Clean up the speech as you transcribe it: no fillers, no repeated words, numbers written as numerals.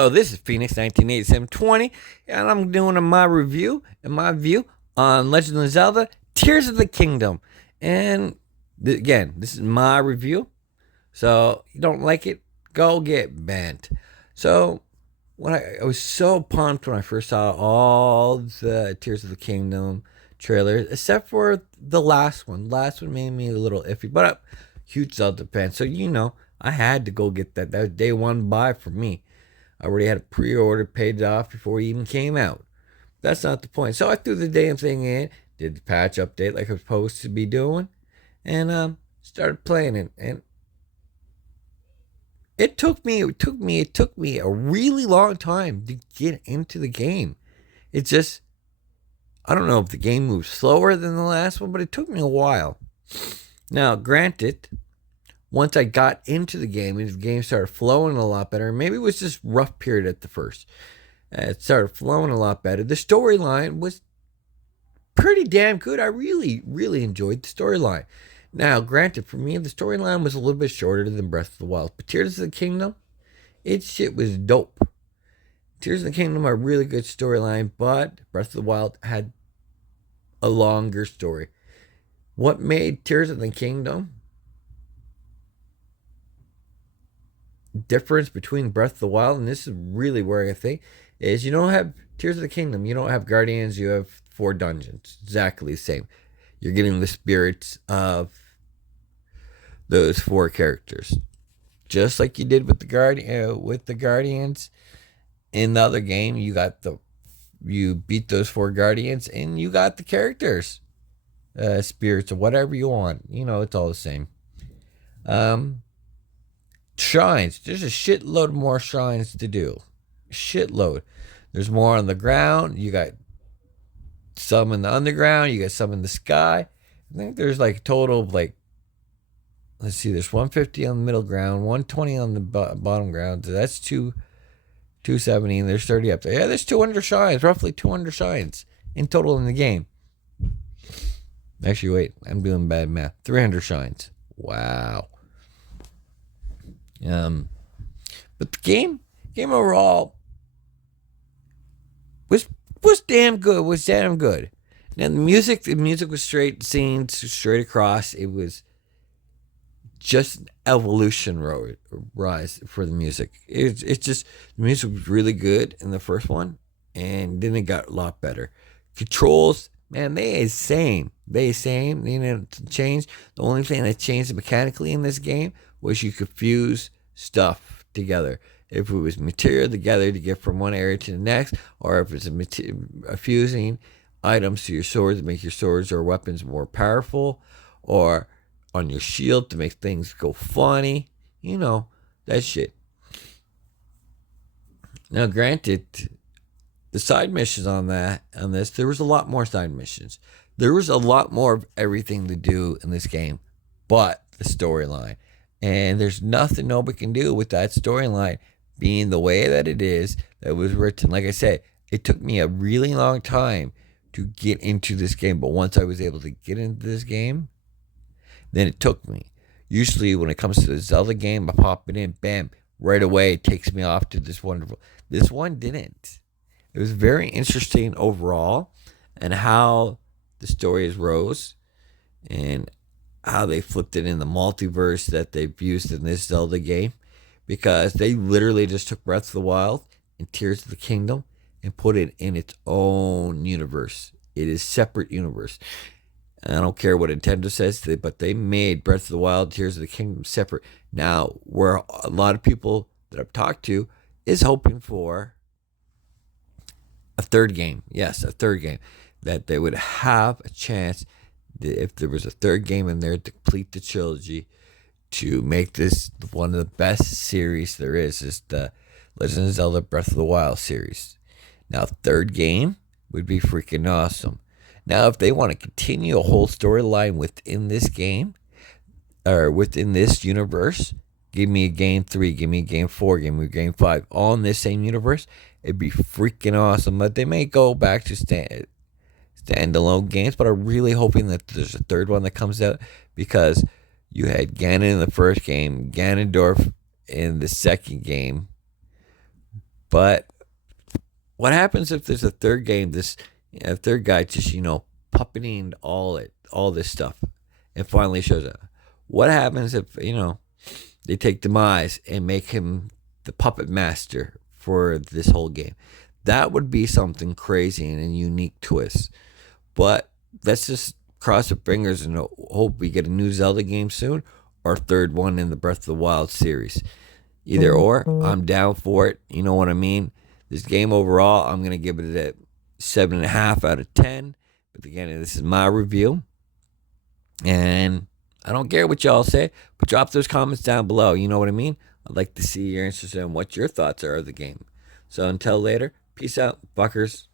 Hello, this is Phoenix 198720, and I'm doing my review and my view on Legend of Zelda Tears of the Kingdom. And again, this is my review, so you don't like it, go get bent. So, when I was so pumped when I first saw all the Tears of the Kingdom trailers, except for the last one. Last one made me a little iffy, but I'm a huge Zelda fan, so I had to go get that. That was day one buy for me. I already had a pre-order paid off before it even came out. That's not the point. So I threw the damn thing in, did the patch update like I was supposed to be doing, and started playing it. And it took me a really long time to get into the game. It just, I don't know if the game moves slower than the last one, but it took me a while. Now, granted, once I got into the game and the game started flowing a lot better, maybe it was just rough period at the first. It started flowing a lot better. The storyline was pretty damn good. I really, really enjoyed the storyline. Now, granted, for me, the storyline was a little bit shorter than Breath of the Wild, but Tears of the Kingdom, its shit was dope. Tears of the Kingdom are a really good storyline, but Breath of the Wild had a longer story. What made Tears of the Kingdom difference between Breath of the Wild, and this is really where I think, is you don't have Tears of the Kingdom, you don't have Guardians, you have 4 dungeons. Exactly the same. You're getting the spirits of those 4 characters. Just like you did with the Guardians in the other game, you beat those 4 Guardians and you got the characters. Spirits or whatever you want. It's all the same. Shrines. There's a shitload more shrines to do. Shitload. There's more on the ground. You got some in the underground. You got some in the sky. I think there's like a total of let's see, there's 150 on the middle ground, 120 on the bottom ground. So that's 270, and there's 30 up there. Yeah, there's 200 shrines, roughly 200 shrines in total in the game. Actually, wait, I'm doing bad math. 300 shrines. Wow. But the game overall was damn good. Was damn good. Now the music was straight scenes straight across. It was just an evolution rise for the music. It's just the music was really good in the first one, and then it got a lot better. Controls, man, they same. They didn't change. The only thing that changed mechanically in this game was you could fuse stuff together. If it was material together to get from one area to the next, or if it's a fusing items to your swords to make your swords or weapons more powerful, or on your shield to make things go funny. That shit. Now, granted, the side missions on this, there was a lot more side missions. There was a lot more of everything to do in this game, but the storyline. And there's nothing nobody can do with that storyline being the way that it is, that was written. Like I said, it took me a really long time to get into this game, but once I was able to get into this game, then it took me. Usually when it comes to the Zelda game, I pop it in, bam, right away it takes me off to this wonderful. This one didn't. It was very interesting overall, and how the stories rose, and how they flipped it in the multiverse that they've used in this Zelda game, because they literally just took Breath of the Wild and Tears of the Kingdom and put it in its own universe. It is separate universe. And I don't care what Nintendo says, but they made Breath of the Wild, Tears of the Kingdom separate. Now, where a lot of people that I've talked to is hoping for a third game. Yes, a third game. That they would have a chance, if there was a third game in there, to complete the trilogy, to make this one of the best series there is the Legend of Zelda Breath of the Wild series. Now, third game would be freaking awesome. Now, if they want to continue a whole storyline within this game, or within this universe, give me a game 3, give me a game 4, give me a game 5, all in this same universe, it'd be freaking awesome. But they may go back to standalone games, but I'm really hoping that there's a third one that comes out, because you had Ganon in the first game, Ganondorf in the second game, But what happens if there's a third game? This third guy just puppeting all this stuff, and finally shows up. What happens if they take Demise and make him the puppet master for this whole game? That would be something crazy and a unique twist. But let's just cross our fingers and hope we get a new Zelda game soon, or a third one in the Breath of the Wild series. Either or, I'm down for it. You know what I mean? This game overall, I'm gonna give it a 7.5 out of 10. But again, this is my review, and I don't care what y'all say, but drop those comments down below. You know what I mean? I'd like to see your answers and what your thoughts are of the game. So until later, peace out, fuckers.